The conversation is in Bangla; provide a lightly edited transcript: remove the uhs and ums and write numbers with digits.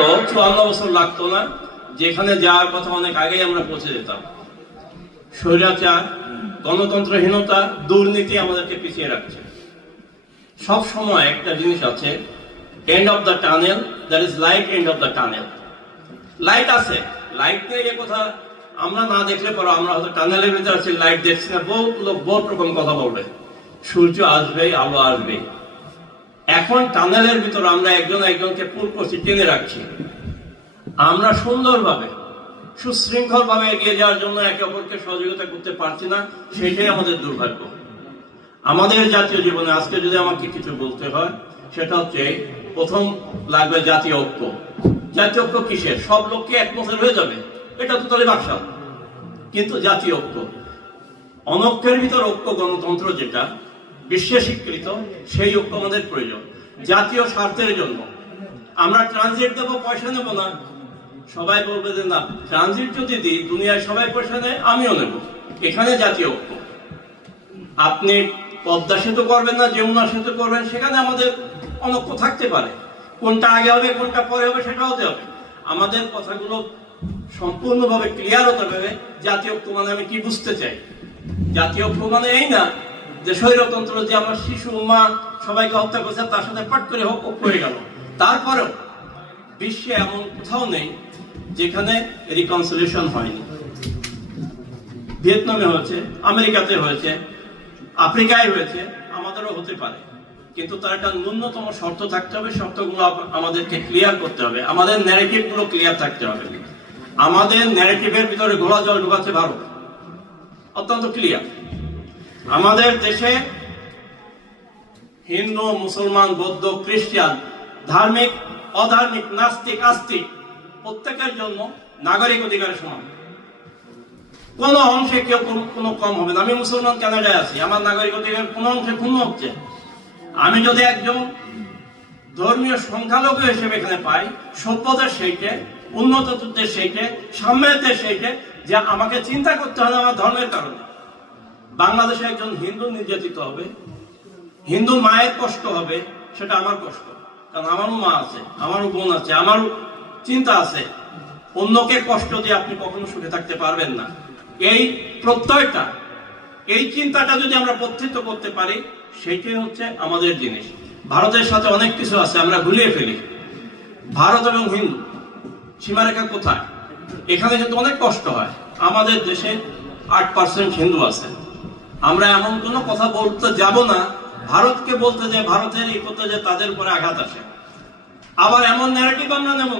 তো 54 বছর লাগতো না, যেখানে যাওয়ার কথা অনেক আগেই আমরা পৌঁছে যেতাম। স্বৈরাচার, গণতন্ত্রহীনতা, দুর্নীতি আমাদেরকে পিছিয়ে রাখছে। সব সময় একটা জিনিস আছে, end of the tunnel, that is light end of the tunnel. Light আছে, লাইট নেই এ কথা আমরা না দেখলে পরে আমরা হয়তো টানেলের ভিতরে আছি, লাইট দেখছি না, বহুত লোক বহুত রকম কথা বলবে। সূর্য আসবে, আলো আসবে। এখন টানেলের ভিতরে আমরা একজন একজনকে পুল করছি, টেনে রাখছি। আমরা সুন্দরভাবে সুশৃঙ্খল ভাবে এগিয়ে যাওয়ার জন্য একে অপরকে সহযোগিতা করতে পারছি না, সেটাই আমাদের দুর্ভাগ্য। আমাদের জাতীয় জীবনে আজকে যদি আমাকে কিছু বলতে হয়, সেটা হচ্ছে প্রথম লাগবে জাতীয় ঐক্য। জাতীয় ঐক্য কিসের? সব লোককে একমত হয়ে যাবে, এটা তো তাহলে বাক্সা। কিন্তু জাতীয় ঐক্য, অনৈক্যের ভিতর ঐক্য, গণতন্ত্র যেটা বিশ্বে স্বীকৃত, সেই ঐক্য আমাদের প্রয়োজন জাতীয় স্বার্থের জন্য। আমরা ট্রানজিট দেবো, পয়সা নেব না। সবাই বলবে যে না, ট্রানজিট যদি দিই, দুনিয়ায় সবাই পয়সা নেয়, আমিও নেব। এখানে জাতীয় ঐক্য। আপনি পদ্মা সেতু করবেন না যমুনা সেতু করবেন, সেখানে আমাদের অনৈক্য থাকতে পারে। কোনটা আগে হবে কোনটা পরে হবে সেটা হতে হবে। আমাদের কথাগুলো সম্পূর্ণভাবে ক্লিয়ার হতে হবে। জাতীয় ঐক্য মানে আমি কি বুঝতে চাই? জাতীয় ঐক্য মানে এই না যে স্বৈরতন্ত্র, যে আমার শিশু মা সবাইকে হত্যা করছে তার সাথে পাট করে ঐক্য হয়ে গেল। তারপরেও বিশ্বে এমন কোথাও নেই যেখানে রিকনসিলিয়েশন হয়নি। ভিয়েতনামে হয়েছে, আমেরিকাতে হয়েছে, আফ্রিকায় হয়েছে, আমাদেরও হতে পারে। কিন্তু তার একটা ন্যূনতম শর্ত থাকতে হবে। শর্তগুলো আমাদেরকে ক্লিয়ার করতে হবে। আমাদের ন্যারেটিভ গুলো ক্লিয়ার থাকতে হবে। আমাদের ন্যারেটিভের ভিতরে ঘোলা জল ঢুকাচ্ছে ভারত, অত্যন্ত ক্লিয়ার। আমাদের দেশে হিন্দু, মুসলমান, বৌদ্ধ, খ্রিস্টান, ধার্মিক, অধার্মিক, নাস্তিক, আস্তিক প্রত্যেকের জন্য নাগরিক অধিকার সমান। কোন অংশে কেউ কোনো কম হবে না। আমি মুসলমান, কানাডায় আছি, আমার নাগরিক অধিকার কোন অংশে ক্ষুণ্ণ হচ্ছে। আমি যদি একজন ধর্মীয় সংখ্যালঘু হিসেবে এখানে পাই, সভ্যতার সেইটে, উন্নতদের সেইটে, সাম্যের সেইটে, যে আমাকে চিন্তা করতে হবে আমার ধর্মের কারণে। বাংলাদেশে একজন হিন্দু নির্যাতিত হবে, হিন্দু মায়ের কষ্ট হবে, সেটা আমার কষ্ট। কারণ আমারও মা আছে, আমারও বোন আছে, আমারও চিন্তা আছে। অন্যকে কষ্ট দিয়ে আপনি কখনো সুখে থাকতে পারবেন না। এই প্রত্যয়টা, এই চিন্তাটা যদি আমরা প্রত্যক্ষ করতে পারি, সেইটাই হচ্ছে আমাদের জিনিস। ভারতের সাথে অনেক কিছু আছে আমরা ভুলিয়ে ফেলি। ভারত এবং হিন্দু সীমারেখা কোথায়? এখানে কিন্তু অনেক কষ্ট হয়। আমাদের দেশে 8% হিন্দু আছে। আমরা এমন কোনো কথা বলতে যাব না ভারতকে বলতে যে ভারতের এই করতে যে তাদের উপরে আঘাত আসে। আবার এমন ন্যারেটিভ আমরা নেব